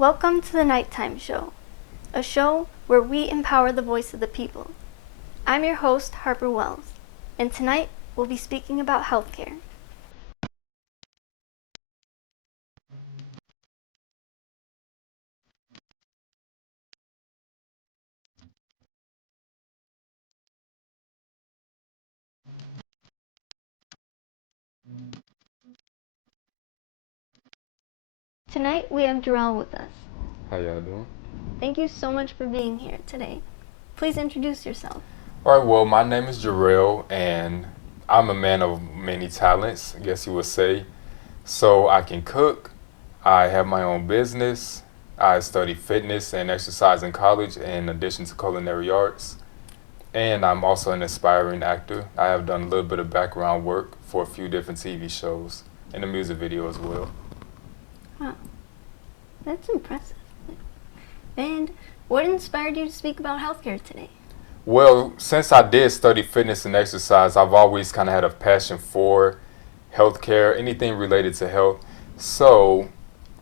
Welcome to the Nighttime Show, a show where we empower the voice of the people. I'm your host, Harper Wells, and tonight we'll be speaking about healthcare. Tonight we have Jarel with us. How y'all doing? Thank you so much for being here today. Please introduce yourself. All right, well, my name is Jarel, and I'm a man of many talents, I guess you would say. So I can cook, I have my own business, I study fitness and exercise in college in addition to culinary arts, and I'm also an aspiring actor. I have done a little bit of background work for a few different TV shows and a music video as well. Wow, that's impressive. And what inspired you to speak about healthcare today? Well, since I did study fitness and exercise, I've always kind of had a passion for healthcare, anything related to health. So,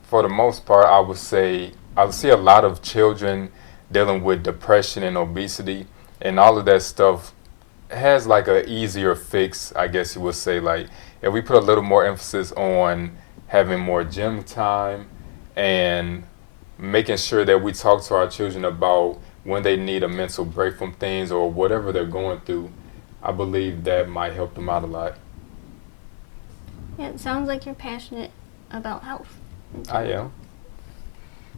for the most part, I see a lot of children dealing with depression and obesity, and all of that stuff has like a easier fix, I guess you would say. Like, if we put a little more emphasis on having more gym time and making sure that we talk to our children about when they need a mental break from things or whatever they're going through, I believe that might help them out a lot. Yeah, it sounds like you're passionate about health. I am.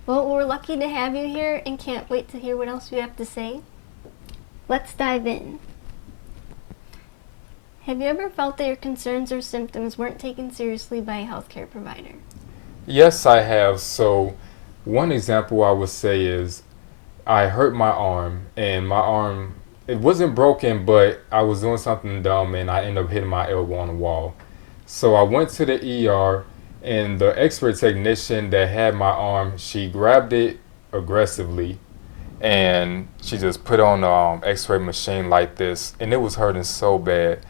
Well, we're lucky to have you here and can't wait to hear what else you have to say. Let's dive in. Have you ever felt that your concerns or symptoms weren't taken seriously by a healthcare provider? Yes, I have. So, one example I would say is I hurt my arm, and my arm, it wasn't broken, but I was doing something dumb and I ended up hitting my elbow on the wall. So I went to the ER, and the expert technician that had my arm, she grabbed it aggressively and she just put on the x-ray machine like this, and it was hurting so bad.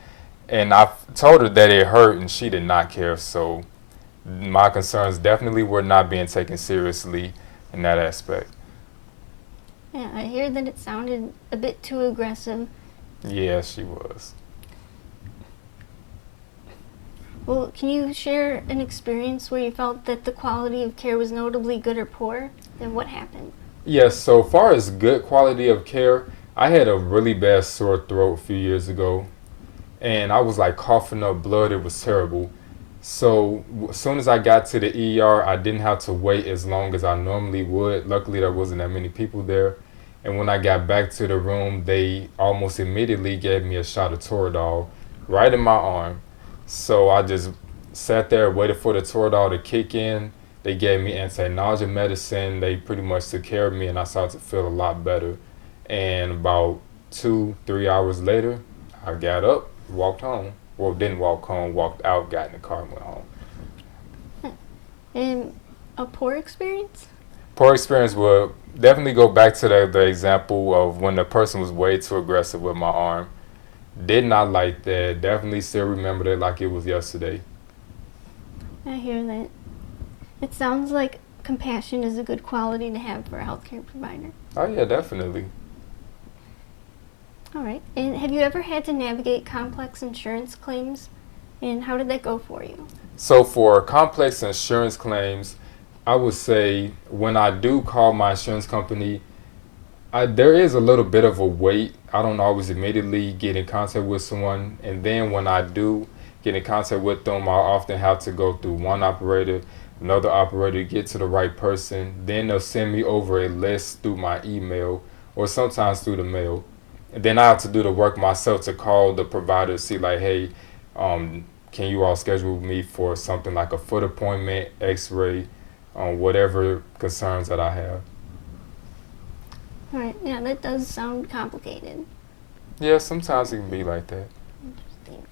And I told her that it hurt and she did not care. So my concerns definitely were not being taken seriously in that aspect. Yeah, I hear that it sounded a bit too aggressive. Yeah, she was. Well, can you share an experience where you felt that the quality of care was notably good or poor? And what happened? Yes, so far as good quality of care, I had a really bad sore throat a few years ago, and I was like coughing up blood. It was terrible. So as soon as I got to the ER, I didn't have to wait as long as I normally would. Luckily, there wasn't that many people there. And when I got back to the room, they almost immediately gave me a shot of Toradol right in my arm. So I just sat there, waited for the Toradol to kick in. They gave me anti-nausea medicine. They pretty much took care of me, and I started to feel a lot better. And about 2, 3 hours later, I got up, walked home. Well, didn't walk home, walked out, got in the car, and went home. And a poor experience? Poor experience would definitely go back to the example of when the person was way too aggressive with my arm. Did not like that. Definitely still remembered it like it was yesterday. I hear that. It sounds like compassion is a good quality to have for a healthcare provider. Oh yeah, definitely. All right. And have you ever had to navigate complex insurance claims? And how did that go for you? So for complex insurance claims, I would say when I do call my insurance company, there is a little bit of a wait. I don't always immediately get in contact with someone, and then when I do get in contact with them, I often have to go through one operator, another operator to get to the right person. Then they'll send me over a list through my email or sometimes through the mail. And then I have to do the work myself to call the provider, see like, hey, can you all schedule me for something like a foot appointment, x-ray, whatever concerns that I have. All right. Yeah, that does sound complicated. Yeah, sometimes it can be like that. Interesting.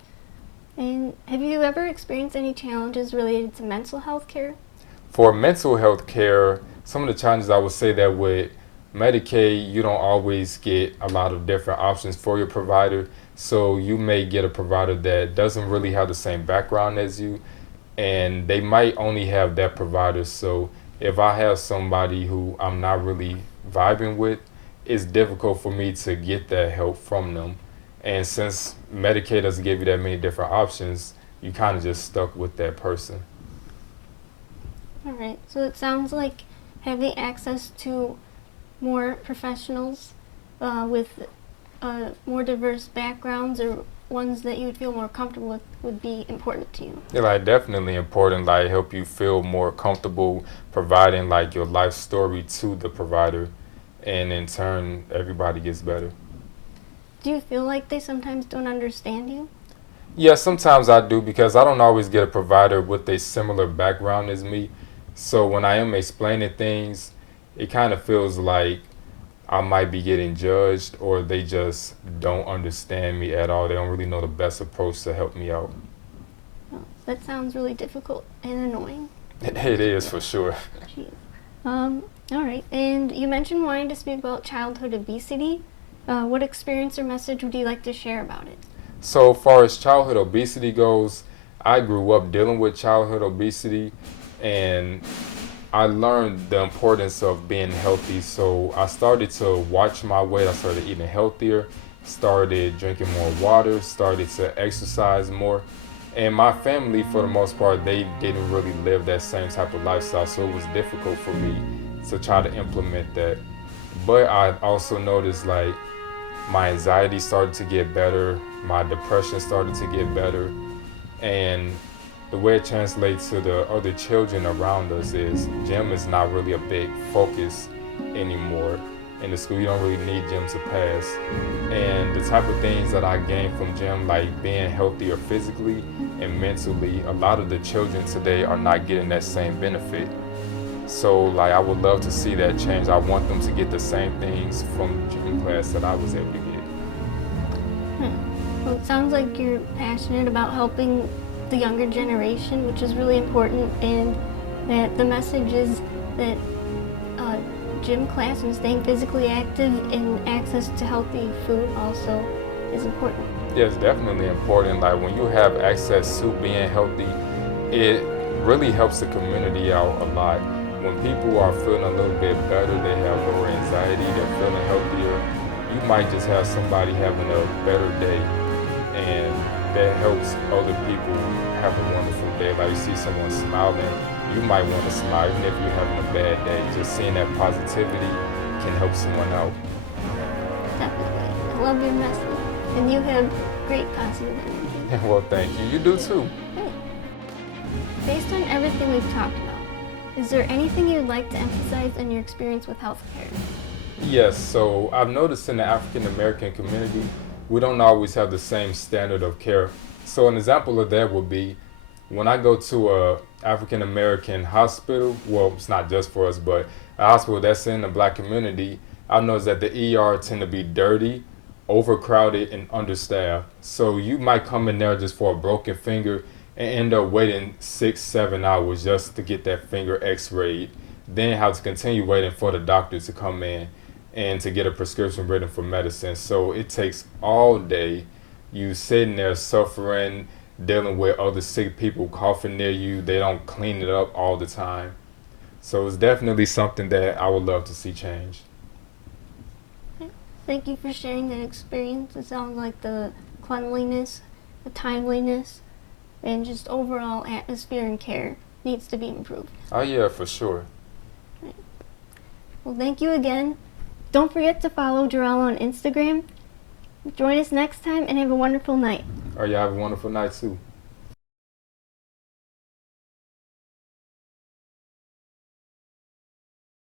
And have you ever experienced any challenges related to mental health care? For mental health care, some of the challenges I would say that with Medicaid, you don't always get a lot of different options for your provider. So you may get a provider that doesn't really have the same background as you, and they might only have that provider. So if I have somebody who I'm not really vibing with, it's difficult for me to get that help from them. And since Medicaid doesn't give you that many different options, you kind of just stuck with that person. All right. So it sounds like having access to more professionals with more diverse backgrounds or ones that you would feel more comfortable with would be important to you. Yeah, like definitely important, like help you feel more comfortable providing like your life story to the provider, and in turn everybody gets better. Do you feel like they sometimes don't understand you? Yeah, sometimes I do because I don't always get a provider with a similar background as me. So when I am explaining things, it kind of feels like I might be getting judged or they just don't understand me at all. They don't really know the best approach to help me out. Oh, that sounds really difficult and annoying. It is for sure. Jeez. All right. And you mentioned wanting to speak about childhood obesity. What experience or message would you like to share about it? So, far as childhood obesity goes, I grew up dealing with childhood obesity and I learned the importance of being healthy. So, I started to watch my weight. I started eating healthier, started drinking more water, started to exercise more. And my family, for the most part, they didn't really live that same type of lifestyle. So, it was difficult for me to try to implement that. But I also noticed like my anxiety started to get better, my depression started to get better, and the way it translates to the other children around us is gym is not really a big focus anymore. In the school, you don't really need gym to pass. And the type of things that I gained from gym, like being healthier physically and mentally, a lot of the children today are not getting that same benefit. So like I would love to see that change. I want them to get the same things from gym class that I was able to get. Well, it sounds like you're passionate about helping the younger generation, which is really important, and that the message is that gym class and staying physically active and access to healthy food also is important. Yeah, it's definitely important. Like when you have access to being healthy, it really helps the community out a lot. When people are feeling a little bit better, they have lower anxiety, they're feeling healthier. You might just have somebody having a better day, and that helps other people have a wonderful day. Like you see someone smiling, you might want to smile even if you're having a bad day. Just seeing that positivity can help someone out. Definitely. I love your message. And you have great positive energy. Well, thank you. You do too. Hey. Based on everything we've talked about, is there anything you'd like to emphasize in your experience with healthcare? Yes, so I've noticed in the African American community, we don't always have the same standard of care. So an example of that would be when I go to a African American hospital, well, it's not just for us, but a hospital that's in the black community, I've noticed that the ER tend to be dirty, overcrowded, and understaffed. So you might come in there just for a broken finger and end up waiting 6, 7 hours just to get that finger x-rayed, then have to continue waiting for the doctor to come in and to get a prescription written for medicine. So it takes all day. You sitting there suffering, dealing with other sick people coughing near you. They don't clean it up all the time. So it's definitely something that I would love to see change. Thank you for sharing that experience. It sounds like the cleanliness, the timeliness, and just overall atmosphere and care needs to be improved. Oh yeah, for sure. Well, thank you again. Don't forget to follow Jarel on Instagram. Join us next time and have a wonderful night. All right, y'all have a wonderful night too.